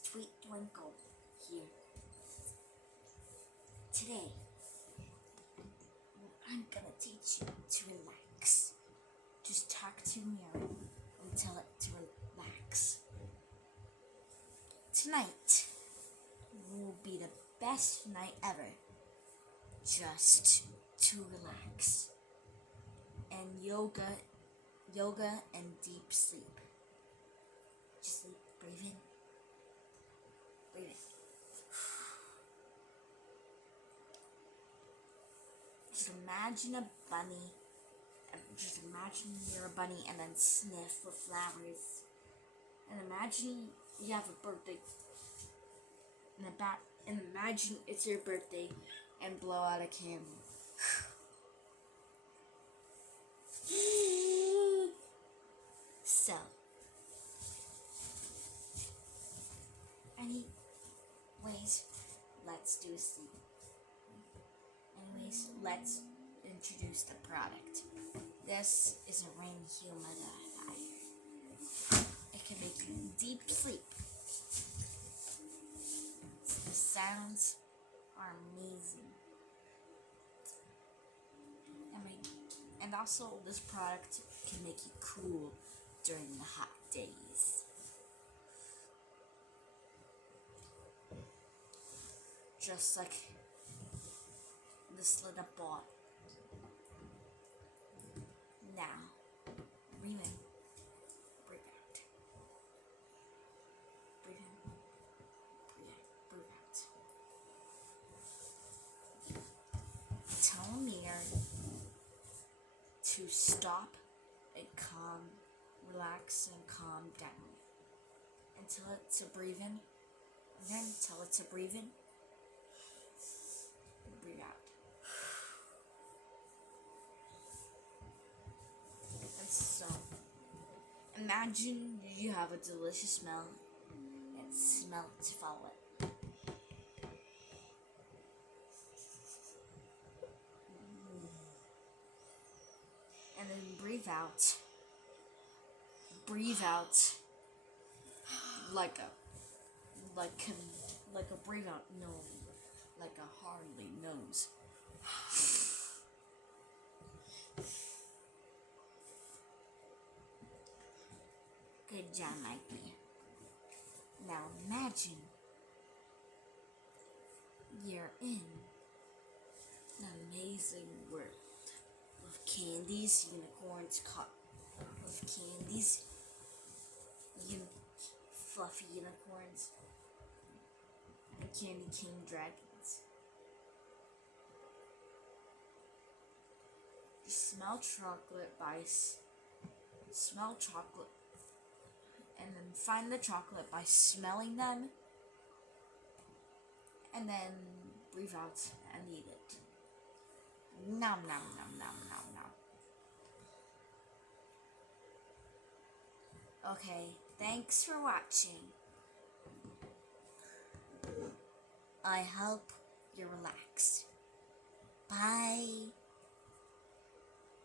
Sweet Twinkle here. Today, I'm gonna teach you to relax. Just talk to your mirror and tell it to relax. Tonight will be the best night ever. Just to relax. And yoga and deep sleep. Just sleep, breathe in. Breathe in. Just imagine a bunny. Just imagine you're a bunny and then sniff for flowers. And imagine you have a birthday. And imagine it's your birthday and blow out a candle. So, anyways, let's do sleep. Anyways, let's introduce the product. This is a rain humidifier. It can make deep sleep. The sounds are amazing. And also, this product can make you cool during the hot days. Just like this little ball. Now, breathe in, breathe out. Breathe in, breathe out. Tell me to stop and relax and calm down. And tell it to breathe in. And then tell it to breathe in. Breathe out. And so, imagine you have a delicious smell and smell it to follow it. And then breathe out. Breathe out like a breathe out nose, like a hardly nose. Good job, Mikey. Now imagine you're in an amazing world with candies, unicorns, fluffy unicorns, and candy king dragons. Smell chocolate, and then find the chocolate by smelling them, and then breathe out and eat it. Nom nom nom nom nom nom. Okay, thanks for watching. I hope you're relaxed. Bye.